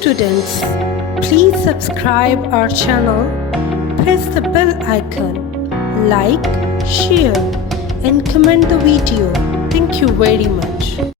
students, please subscribe our channel, press the bell icon, like, share and comment the video. Thank you very much.